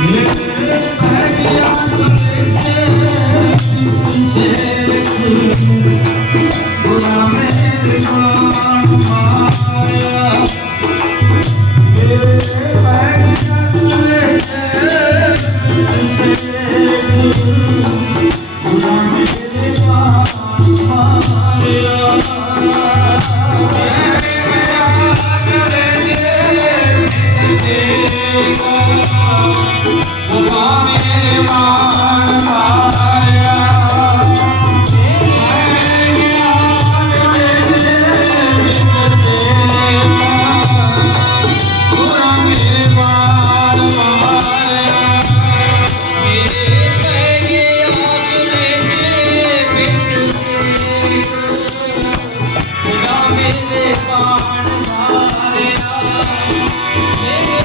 Thank you. ભગવાને માણસા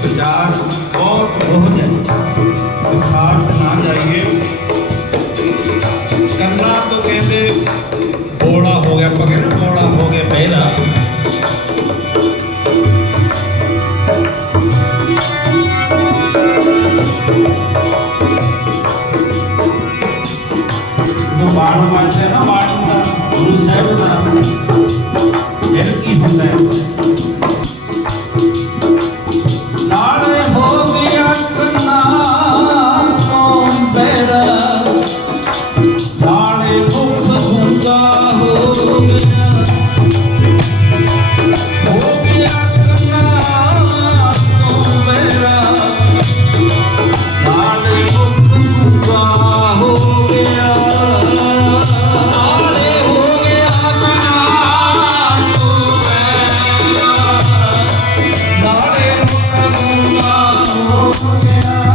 प्रचार और बहुत विस्तार से ना जाइए। करना तो कहते बोड़ा हो गया पगे ना बोड़ा हो गया पहला। वो बाण मारते ना Hallelujah.